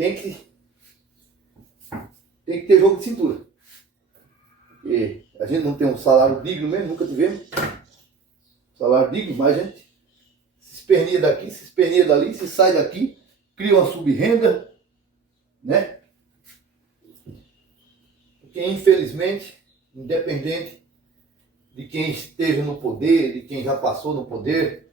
tem que ter jogo de cintura. E a gente não tem um salário digno mesmo, nunca tivemos salário digno, mas a gente se esperneia daqui, se esperneia dali, se sai daqui, cria uma subrenda, né? Porque infelizmente, independente de quem esteja no poder, de quem já passou no poder,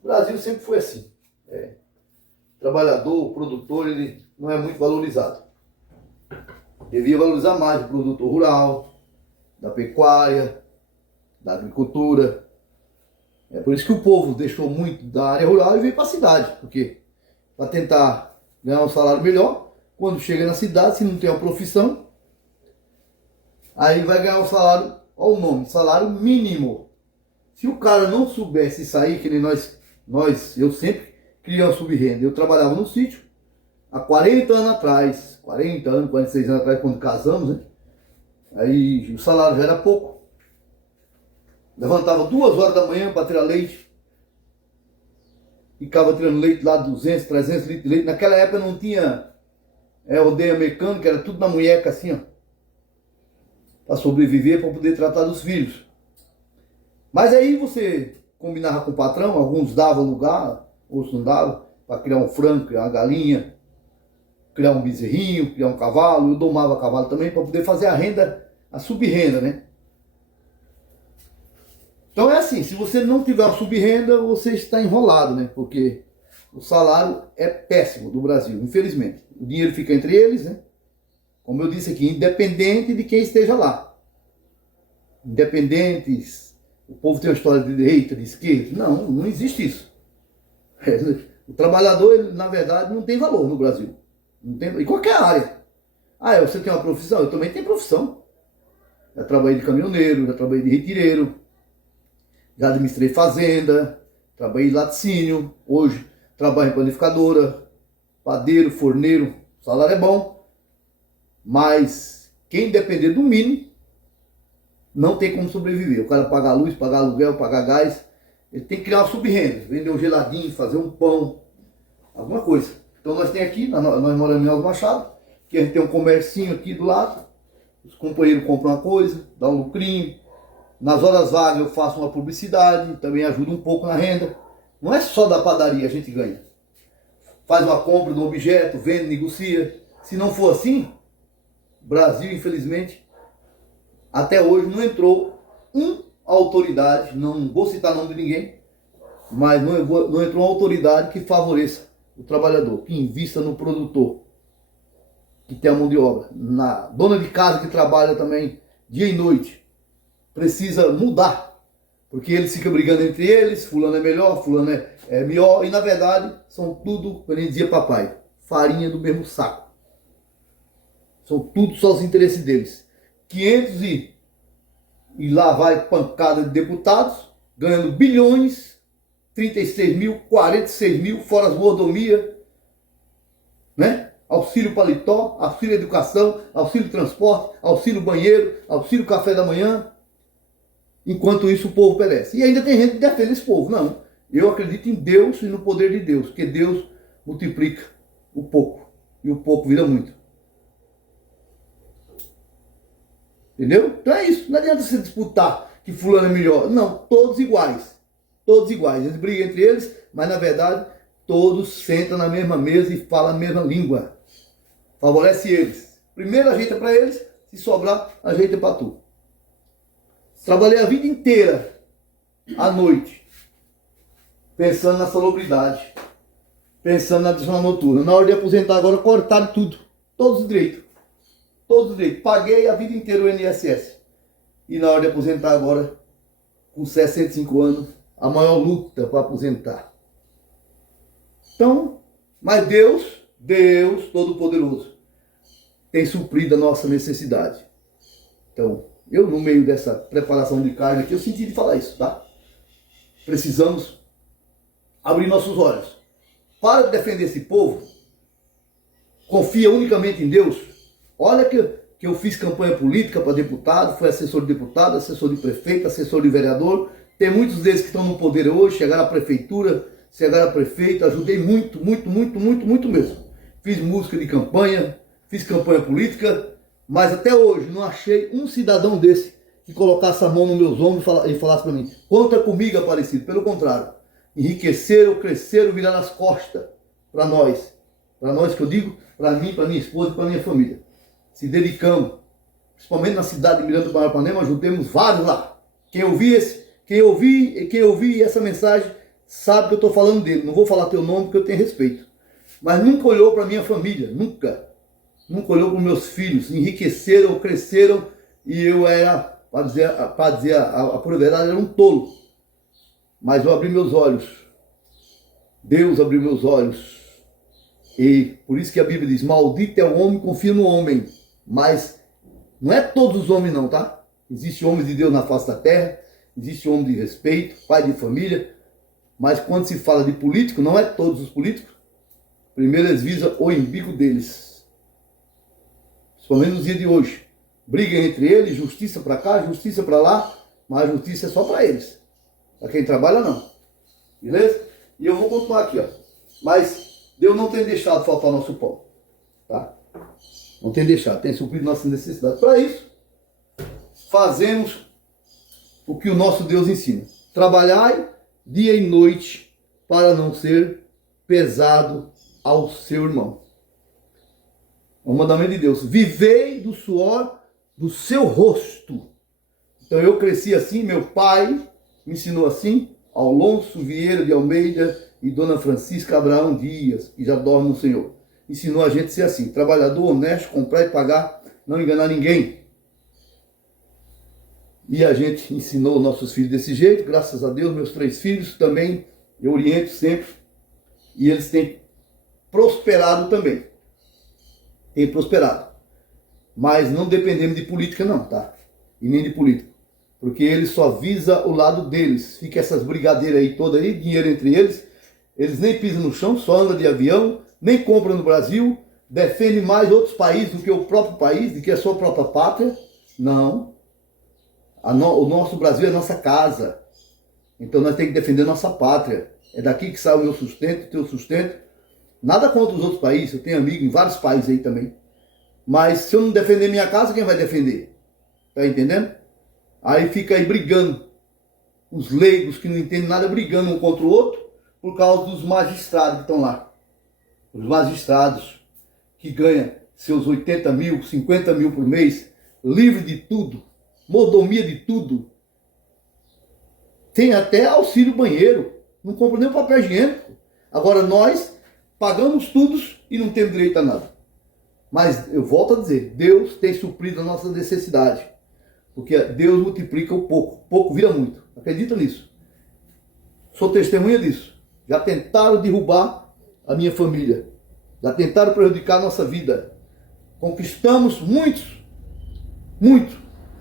o Brasil sempre foi assim. O trabalhador, o produtor, ele não é muito valorizado. Devia valorizar mais o produtor rural, da pecuária, da agricultura. É por isso que o povo deixou muito da área rural e veio para a cidade, porque para tentar ganhar um salário melhor, quando chega na cidade, se não tem uma profissão, aí vai ganhar um salário, olha o nome, salário mínimo. Se o cara não soubesse sair, que nem eu sempre criei uma subrenda. Eu trabalhava no sítio há 40 anos atrás, 40 anos, 46 anos atrás, quando casamos, né? Aí o salário já era pouco. Levantava 2 horas da manhã para tirar leite. Ficava tirando leite lá, 200, 300 litros de leite. Naquela época não tinha ordenha mecânica, era tudo na munheca assim, ó. Para sobreviver, para poder tratar dos filhos. Mas aí você combinava com o patrão, alguns davam lugar, outros não davam, para criar um frango, criar uma galinha, criar um bezerrinho, criar um cavalo. Eu domava cavalo também para poder fazer a renda, a subrenda, né? Então é assim, se você não tiver uma subrenda, você está enrolado, né? Porque o salário é péssimo do Brasil, infelizmente. O dinheiro fica entre eles, né? Como eu disse aqui, independente de quem esteja lá. Independentes, o povo tem uma história de direita, de esquerda. Não, não existe isso. O trabalhador, ele, na verdade, não tem valor no Brasil. Não tem, em qualquer área. Ah, você tem uma profissão? Eu também tenho profissão. Já trabalhei de caminhoneiro, já trabalhei de retireiro, já administrei fazenda, trabalhei em laticínio, hoje trabalho em panificadora, padeiro, forneiro, o salário é bom, mas quem depender do mínimo não tem como sobreviver. O cara pagar luz, pagar aluguel, pagar gás, ele tem que criar uma subrenda, vender um geladinho, fazer um pão, alguma coisa. Então nós temos aqui, nós moramos em Alto Machado, que a gente tem um comércio aqui do lado, os companheiros compram uma coisa, dá um lucrinho. Nas horas vagas eu faço uma publicidade, também ajuda um pouco na renda. Não é só da padaria a gente ganha. Faz uma compra de um objeto, vende, negocia. Se não for assim, o Brasil, infelizmente, até hoje não entrou uma autoridade, não vou citar nome de ninguém, mas não entrou uma autoridade que favoreça o trabalhador, que invista no produtor, que tem a mão de obra. Na dona de casa que trabalha também dia e noite, precisa mudar, porque eles ficam brigando entre eles, fulano é melhor, fulano é melhor, e na verdade são tudo, como ele dizia papai, farinha do mesmo saco. São tudo só os interesses deles. 500 e lá vai pancada de deputados, ganhando bilhões, 36 mil, 46 mil, fora as mordomias, né? Auxílio paletó, auxílio educação, auxílio transporte, auxílio banheiro, auxílio café da manhã. Enquanto isso o povo perece. E ainda tem gente que defende esse povo. Não, eu acredito em Deus e no poder de Deus, porque Deus multiplica o pouco, e o pouco vira muito. Entendeu? Então é isso, não adianta você disputar que fulano é melhor. Não, todos iguais. Todos iguais. Eles brigam entre eles, mas na verdade todos sentam na mesma mesa e falam a mesma língua. Favorece eles. Primeiro ajeita para eles, se sobrar, ajeita para tu. Trabalhei a vida inteira, à noite, pensando na salubridade, pensando na adicional noturna. Na hora de aposentar agora, cortaram tudo, todos os direitos. Todos os direitos. Paguei a vida inteira o INSS. E na hora de aposentar agora, com 65 anos, a maior luta para aposentar. Então, mas Deus Todo-Poderoso, tem suprido a nossa necessidade. Então, eu no meio dessa preparação de carne aqui, eu senti de falar isso, tá? Precisamos abrir nossos olhos. Para de defender esse povo. Confia unicamente em Deus. Olha que eu fiz campanha política para deputado, fui assessor de deputado, assessor de prefeito, assessor de vereador. Tem muitos deles que estão no poder hoje, chegaram à prefeitura, chegaram a prefeito, ajudei muito mesmo. fiz música de campanha, fiz campanha política, mas até hoje não achei um cidadão desse que colocasse a mão nos meus ombros e falasse para mim: conta comigo, Aparecido. Pelo contrário, enriqueceram, cresceram, viraram as costas para nós que eu digo, para mim, para minha esposa e para minha família. Se dedicamos, principalmente na cidade de Miranda do Paranapanema, ajudemos vários lá. Quem ouvir essa mensagem sabe que eu estou falando dele. Não vou falar teu nome porque eu tenho respeito. Mas nunca olhou para minha família, nunca olhou para os meus filhos. Enriqueceram, cresceram, e eu era, para dizer a pura verdade, era um tolo. Mas eu abri meus olhos. Deus abriu meus olhos. E por isso que a Bíblia diz: maldito é o homem que confia no homem. Mas não é todos os homens não, tá? Existem homens de Deus na face da terra, existe homem de respeito, pai de família. Mas quando se fala de político, não é todos os políticos. Primeiro eles visam o umbigo deles. Principalmente nos dias de hoje. Briga entre eles, justiça para cá, justiça para lá, mas a justiça é só para eles. Para quem trabalha, não. Beleza? E eu vou continuar aqui, ó. Mas Deus não tem deixado faltar nosso pão. Tá? Não tem deixado, tem suprido nossas necessidades. Para isso, fazemos o que o nosso Deus ensina. Trabalhai dia e noite para não ser pesado ao seu irmão. É um mandamento de Deus. Vivei do suor do seu rosto. Então eu cresci assim, meu pai me ensinou assim, Alonso Vieira de Almeida e Dona Francisca Abraão Dias, que já dorme no Senhor. Ensinou a gente a ser assim, trabalhador, honesto, comprar e pagar, não enganar ninguém. E a gente ensinou nossos filhos desse jeito, graças a Deus, meus 3 filhos também, eu oriento sempre, e eles têm prosperado também. Têm prosperado. Mas não dependemos de política não, tá? E nem de político. Porque eles só visam o lado deles. Fica essas brigadeiras aí todas aí, dinheiro entre eles. Eles nem pisam no chão, só andam de avião, nem compram no Brasil, defendem mais outros países do que o próprio país, do que a sua própria pátria. Não. O nosso Brasil é nossa casa. Então nós temos que defender nossa pátria. É daqui que sai o meu sustento, o teu sustento. Nada contra os outros países, eu tenho amigo em vários países aí também. Mas se eu não defender minha casa, quem vai defender? Tá entendendo? Aí fica aí brigando. Os leigos que não entendem nada brigando um contra o outro por causa dos magistrados que estão lá. Os magistrados que ganham seus 80 mil, 50 mil por mês, livre de tudo, mordomia de tudo. Tem até auxílio banheiro, não compra nem o papel higiênico. Agora nós pagamos tudo e não temos direito a nada. Mas eu volto a dizer, Deus tem suprido a nossa necessidade. Porque Deus multiplica o pouco. Pouco vira muito. Acredita nisso. Sou testemunha disso. Já tentaram derrubar a minha família. Já tentaram prejudicar a nossa vida. Conquistamos muitos.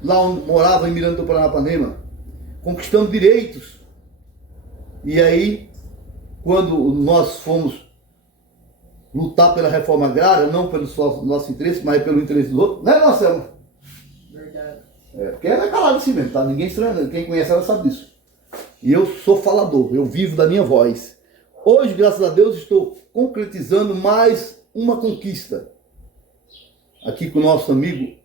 Lá onde morava em Miranda do Paranapanema. Conquistando direitos. E aí, quando nós fomos lutar pela reforma agrária, não pelo nosso interesse, mas pelo interesse dos outros, né, Marcelo? Verdade. Porque ela é calada assim mesmo, tá? Ninguém estranha, quem conhece ela sabe disso. E eu sou falador, eu vivo da minha voz. Hoje, graças a Deus, estou concretizando mais uma conquista. Aqui com o nosso amigo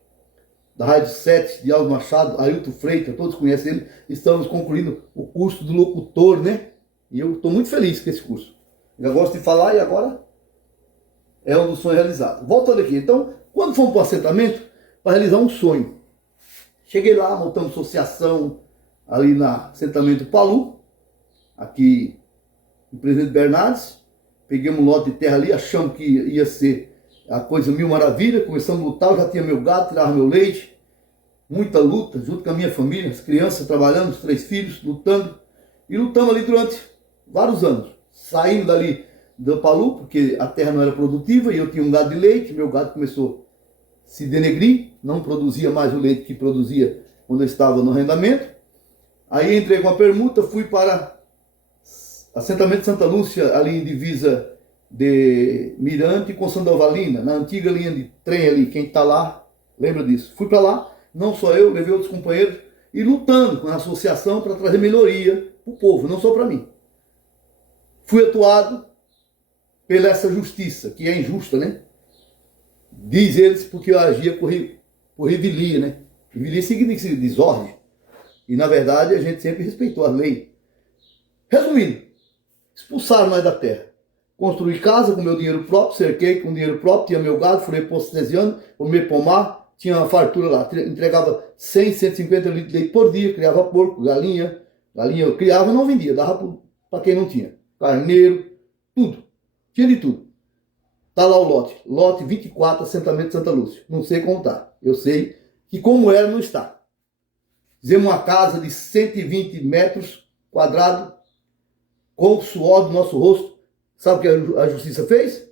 da Rádio 7 de Alves Machado, Ailton Freitas, todos conhecem ele, estamos concluindo o curso do locutor, né? E eu estou muito feliz com esse curso. Já gosto de falar e agora é um dos sonhos realizados. Voltando aqui, então, quando fomos para o assentamento, para realizar um sonho. Cheguei lá, montamos associação ali no assentamento Palu, aqui em Presidente Bernardes. Peguei um lote de terra ali, achamos que ia ser a coisa mil maravilha. Começamos a lutar, eu já tinha meu gado, tirava meu leite. Muita luta, junto com a minha família, as crianças trabalhando, os 3 filhos, lutando. E lutamos ali durante vários anos. Saímos dali do Palu, porque a terra não era produtiva e eu tinha um gado de leite. Meu gado começou a se denegrir, não produzia mais o leite que produzia quando eu estava no arrendamento. Aí entrei com a permuta, fui para assentamento Santa Lúcia, ali em divisa de Mirante com Sandovalina, na antiga linha de trem ali. Quem está lá lembra disso. Fui para lá, não só eu, levei outros companheiros, e lutando com a associação para trazer melhoria para o povo, não só para mim. Fui atuado pela essa justiça, que é injusta, né? Diz eles porque eu agia por revelia, né? Revelia significa desordem. E na verdade a gente sempre respeitou a lei. Resumindo, expulsaram nós da terra. Construí casa com meu dinheiro próprio, cerquei com dinheiro próprio, tinha meu gado, furei poço artesiano, o meu pomar, tinha uma fartura lá, entregava 100, 150 litros de leite por dia, criava porco, galinha eu criava e não vendia, dava para quem não tinha. Carneiro, tudo, tinha de tudo. Tá lá o lote 24, assentamento Santa Lúcia, não sei contar, eu sei que como era não está. Fizemos uma casa de 120 metros quadrados, com o suor do nosso rosto. Sabe o que a justiça fez?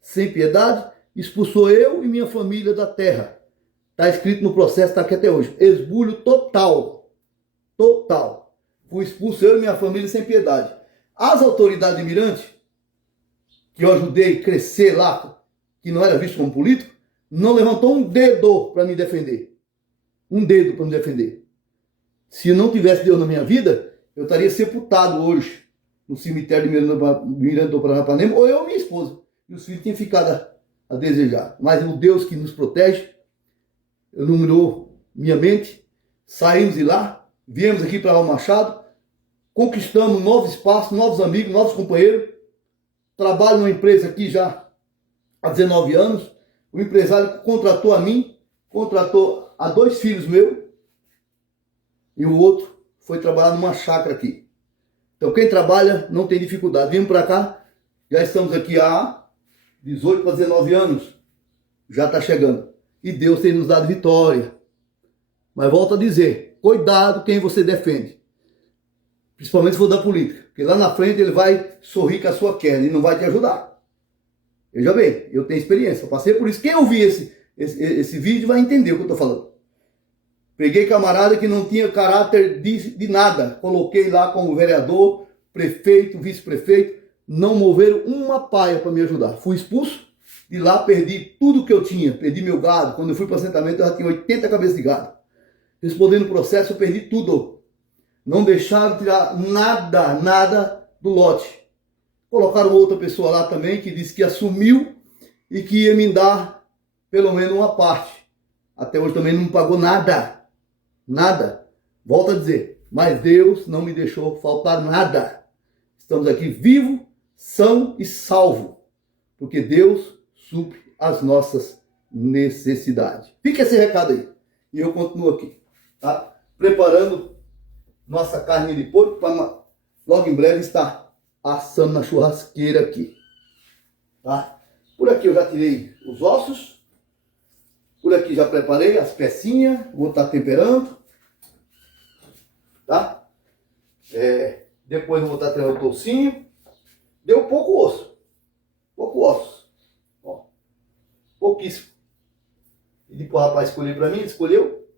Sem piedade, expulsou eu e minha família da terra. Está escrito no processo, está aqui até hoje. Esbulho total. Total. Fui expulso eu e minha família sem piedade. As autoridades de Mirante, que eu ajudei a crescer lá, que não era visto como político, não levantou um dedo para me defender. Um dedo para me defender. Se não tivesse Deus na minha vida, eu estaria sepultado hoje no cemitério de Miranda do Paranapanema, ou eu e minha esposa. E os filhos tinham ficado a desejar. Mas o Deus que nos protege, iluminou minha mente, saímos de lá, viemos aqui para o Machado, conquistamos novos espaços, novos amigos, novos companheiros. Trabalho numa empresa aqui já há 19 anos. O empresário contratou a mim, contratou a 2 filhos meus, e o outro foi trabalhar numa chácara aqui. Então quem trabalha não tem dificuldade. Vimos para cá, já estamos aqui há 18 para 19 anos. Já está chegando. E Deus tem nos dado vitória. Mas volto a dizer, cuidado quem você defende. Principalmente se for da política. Porque lá na frente ele vai sorrir com a sua queda e não vai te ajudar. Veja bem, eu tenho experiência, eu passei por isso. Quem ouvir esse vídeo vai entender o que eu estou falando. Peguei camarada que não tinha caráter de nada. Coloquei lá como vereador, prefeito, vice-prefeito. Não moveram uma paia para me ajudar. Fui expulso. De lá perdi tudo que eu tinha. Perdi meu gado. Quando eu fui para o assentamento eu já tinha 80 cabeças de gado. Respondendo o processo eu perdi tudo. Não deixaram tirar nada do lote. Colocaram outra pessoa lá também que disse que assumiu e que ia me dar pelo menos uma parte. Até hoje também não me pagou nada. Nada. Volto a dizer, mas Deus não me deixou faltar nada. Estamos aqui vivo, são e salvo. Porque Deus supre as nossas necessidades. Fica esse recado aí. E eu continuo aqui. Tá? Preparando nossa carne de porco para logo em breve estar assando na churrasqueira aqui. Tá? Por aqui eu já tirei os ossos. Por aqui já preparei as pecinhas. Vou estar temperando. Tá? Depois eu vou estar tirando o toucinho. Deu pouco osso. Pouco osso. Ó, pouquíssimo. Pedi para o rapaz escolher para mim. Ele escolheu.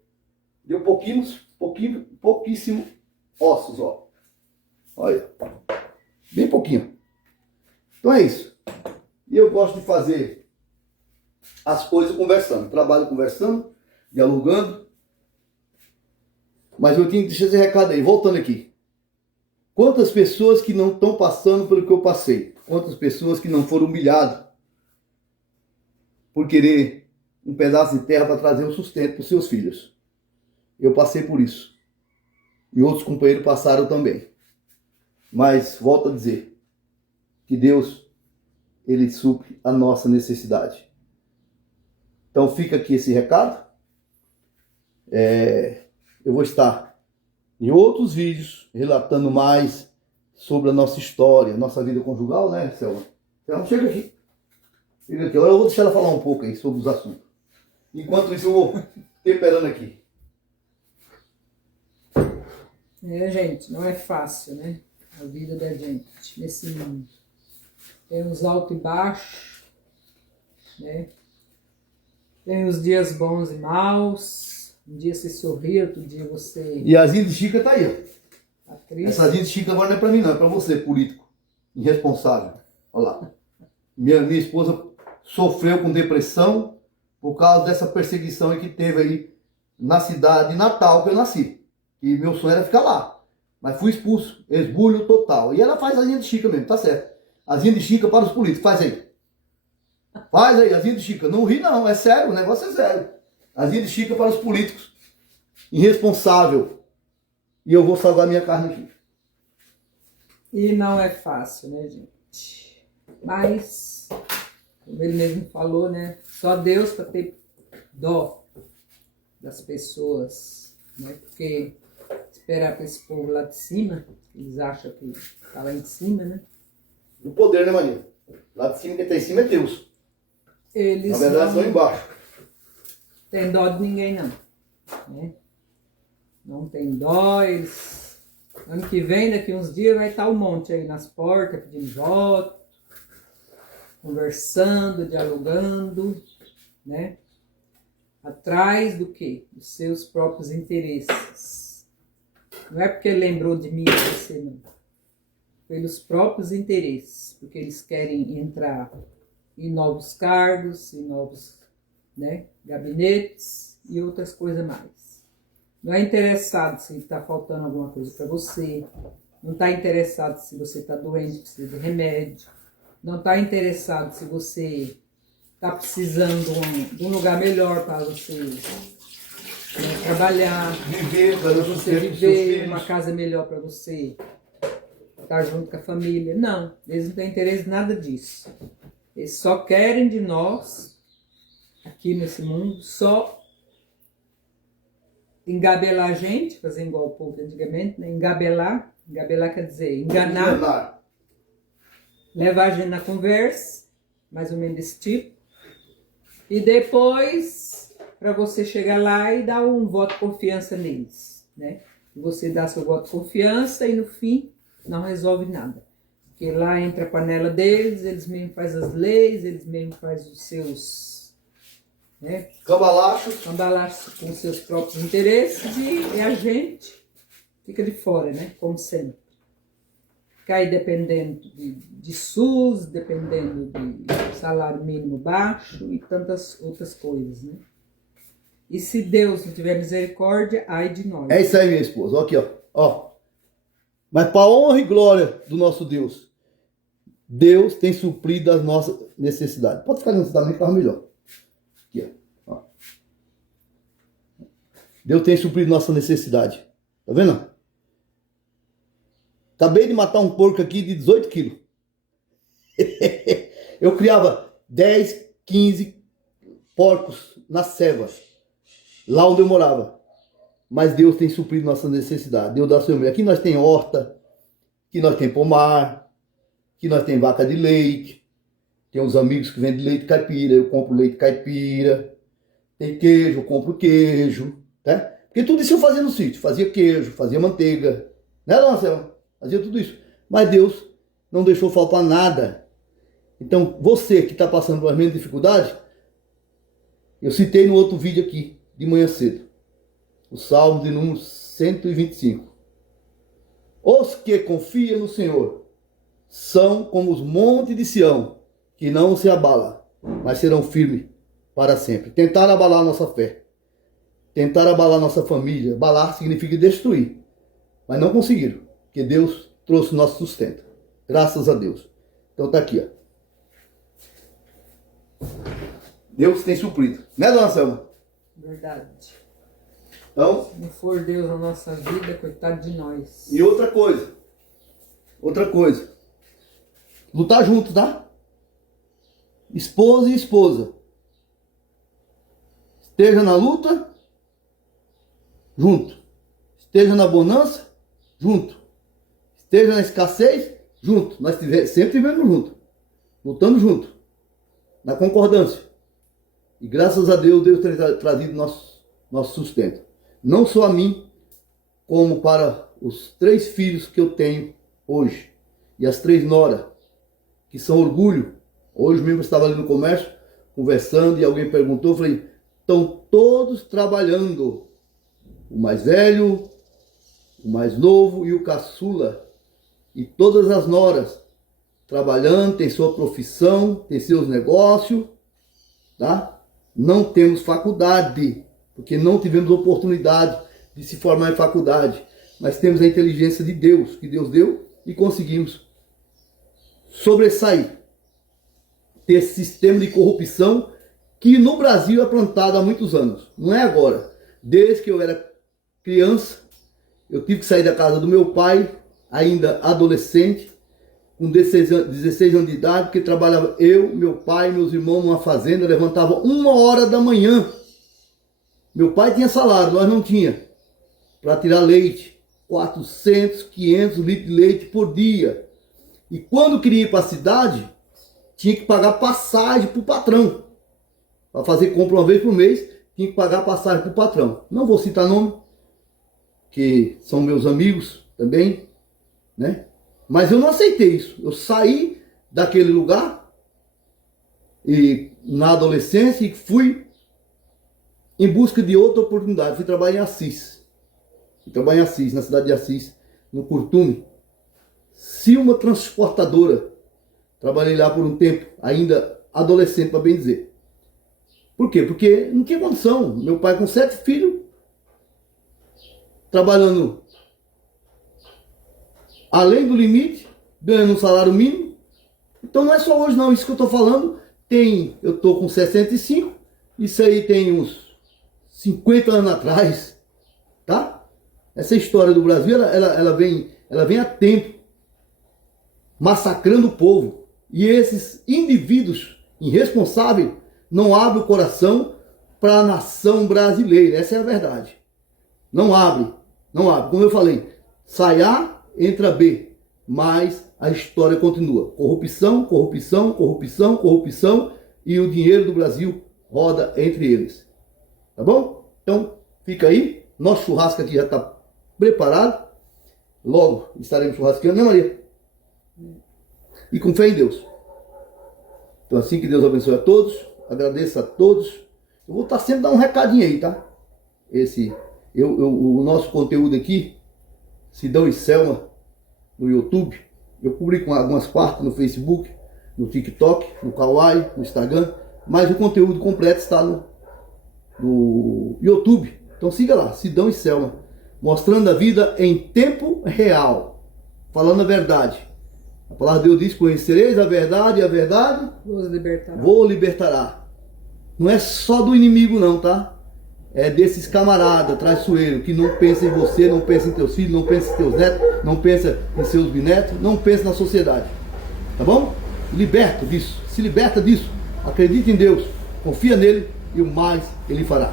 Deu pouquíssimo ossos. Ó. Olha. Bem pouquinho. Então é isso. E eu gosto de fazer as coisas conversando. Trabalho conversando, dialogando. Mas eu tinha que deixar esse recado aí. Voltando aqui. Quantas pessoas que não estão passando pelo que eu passei? Quantas pessoas que não foram humilhadas por querer um pedaço de terra para trazer o sustento para os seus filhos? Eu passei por isso. E outros companheiros passaram também. Mas volto a dizer que Deus, Ele supre a nossa necessidade. Então fica aqui esse recado. Eu vou estar em outros vídeos relatando mais sobre a nossa história, nossa vida conjugal, né, Selma? Então chega aqui. Chega aqui. Agora eu vou deixar ela falar um pouco aí sobre os assuntos. Enquanto isso eu vou temperando aqui. Gente, não é fácil, né? A vida da gente nesse mundo. Tem os altos e baixos, né? Tem os dias bons e maus. Um dia você sorri, outro dia você... E a asinha de Chica tá aí, ó. Tá triste. Essa asinha de Chica agora não é pra mim não, é pra você, político. Irresponsável. Olha lá. Minha esposa sofreu com depressão por causa dessa perseguição que teve aí na cidade de Natal que eu nasci. E meu sonho era ficar lá. Mas fui expulso. Esbulho total. E ela faz a asinha de Chica mesmo, tá certo. Asinha de Chica para os políticos. Faz aí. Faz aí, asinha de Chica. Não ri não, é sério, o negócio é sério. Asinha de Chica para os políticos. Irresponsável. E eu vou salvar minha carne aqui. E não é fácil, né, gente? Mas, como ele mesmo falou, né? Só Deus para ter dó das pessoas, né? Porque esperar para esse povo lá de cima, eles acham que tá lá em cima, né? Do poder, né, Maria? Lá de cima, quem está em cima é Deus. Eles Na verdade, estão embaixo. tem dó de ninguém, não. Né? Não tem dó, eles... Ano que vem, daqui uns dias, vai estar um monte aí nas portas, pedindo voto, conversando, dialogando, né? Atrás do quê? Dos seus próprios interesses. Não é porque ele lembrou de mim e você, não. Pelos próprios interesses, porque eles querem entrar em novos cargos, em novos, né, gabinetes e outras coisas mais. Não é interessado se está faltando alguma coisa para você, não está interessado se você está doente, precisa de remédio, não está interessado se você está precisando de um lugar melhor para você, né, trabalhar, Viver, para você viver, uma casa melhor para você, estar junto com a família. Não, eles não têm interesse em nada disso. Eles só querem de nós, aqui nesse mundo, só engabelar a gente, fazer igual o povo de antigamente, né? Engabelar quer dizer enganar, levar a gente na conversa, mais ou menos desse tipo, e depois, para você chegar lá e dar um voto de confiança neles, né? Você dá seu voto de confiança e no fim não resolve nada. Porque lá entra a panela deles, eles mesmos fazem as leis, eles mesmos fazem os seus... né? Cambalacho com seus próprios interesses e a gente fica de fora, né? Como sempre. Cai dependendo de SUS, dependendo de salário mínimo baixo e tantas outras coisas, né? E se Deus não tiver misericórdia, ai de nós. É isso aí, minha esposa. Ó aqui, ó. Mas para honra e glória do nosso Deus, Deus tem suprido as nossas necessidades. Pode ficar nesse tamanho que estava melhor. Aqui, ó. Deus tem suprido nossa necessidade. Tá vendo? Acabei de matar um porco aqui de 18 quilos. Eu criava 10, 15 porcos na ceva, lá onde eu morava. Mas Deus tem suprido nossa necessidade. Deus dá seu meio. Aqui nós tem horta, aqui nós tem pomar, aqui nós tem vaca de leite. Tem uns amigos que vendem leite caipira, eu compro leite caipira. Tem queijo, eu compro queijo, tá? Porque tudo isso eu fazia no sítio. Fazia queijo, fazia manteiga. Né, dona Selma? Fazia tudo isso. Mas Deus não deixou faltar nada. Então, você que está passando por as mesmas dificuldades, eu citei no outro vídeo aqui, de manhã cedo, o Salmo de número 125. Os que confiam no Senhor são como os montes de Sião, que não se abalam, mas serão firmes para sempre. Tentaram abalar a nossa fé, tentaram abalar a nossa família. Abalar significa destruir, mas não conseguiram, porque Deus trouxe o nosso sustento. Graças a Deus. Então está aqui, ó. Deus tem suprido. Né, dona Selma? Verdade. Então, Se não for Deus na nossa vida, coitado de nós. e outra coisa. Lutar junto, tá? Esposa e esposa. Esteja na luta, junto. Esteja na bonança, junto. Esteja na escassez, junto. Nós sempre estivemos juntos. Lutando junto. Na concordância. E graças a Deus, Deus tem trazido nosso sustento. Não só a mim, como para os 3 filhos que eu tenho hoje. E as 3 noras, que são orgulho. Hoje mesmo eu estava ali no comércio, conversando, e alguém perguntou, eu falei, estão todos trabalhando. O mais velho, o mais novo e o caçula. E todas as noras trabalhando, tem sua profissão, tem seus negócios, tá? Não temos faculdade, porque não tivemos oportunidade de se formar em faculdade, mas temos a inteligência de Deus, que Deus deu, e conseguimos sobressair desse sistema de corrupção que no Brasil é plantado há muitos anos. Não é agora. Desde que eu era criança, eu tive que sair da casa do meu pai, ainda adolescente, com 16 anos de idade, porque trabalhava eu, meu pai, meus irmãos numa fazenda, levantava 1h da manhã. Meu pai tinha salário, nós não tinha, para tirar leite, 400, 500 litros de leite por dia. E quando queria ir para a cidade, tinha que pagar passagem para o patrão. Para fazer compra uma vez por mês, tinha que pagar passagem para o patrão. Não vou citar nome, que são meus amigos também, né? Mas eu não aceitei isso. Eu saí daquele lugar e na adolescência e fui em busca de outra oportunidade. Fui trabalhar em Assis. Fui trabalhar em Assis, na cidade de Assis, no Curtume. Silma Transportadora. Trabalhei lá por um tempo, ainda adolescente, para bem dizer. Por quê? Porque não tinha condição. Meu pai com 7 filhos, trabalhando além do limite, ganhando um salário mínimo. Então não é só hoje não, isso que eu estou falando, eu estou com 65, isso aí tem uns 50 anos atrás, tá? Essa história do Brasil, ela vem há tempo, massacrando o povo. E esses indivíduos irresponsáveis não abrem o coração para a nação brasileira, essa é a verdade. Não abre, como eu falei, sai A, entra B, mas a história continua. Corrupção, corrupção, corrupção, corrupção, e o dinheiro do Brasil roda entre eles. Tá bom? Então, fica aí. Nosso churrasco aqui já está preparado. Logo estaremos churrasqueando, né, Maria? E com fé em Deus. Então, assim, que Deus abençoe a todos. Agradeço a todos. Eu vou estar sempre dando um recadinho aí, tá? O nosso conteúdo aqui, Sidão e Selma, no YouTube. Eu publico algumas partes no Facebook, no TikTok, no Kawaii, no Instagram. Mas o conteúdo completo está no YouTube. Então siga lá, Sidão e Selma. Mostrando a vida em tempo real. Falando a verdade. A palavra de Deus diz: conhecereis a verdade e a verdade vos libertará. Não é só do inimigo não, tá? É desses camaradas traiçoeiros que não pensam em você, não pensam em teus filhos, não pensam em teus netos, não pensam em seus bisnetos, não pensam na sociedade. Tá bom? Liberta disso, se liberta disso. Acredita em Deus, confia nele e o mais ele fará.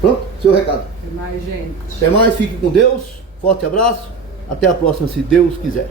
Pronto? Seu recado. Até mais, gente. Até mais, fique com Deus. Forte abraço. Até a próxima, se Deus quiser.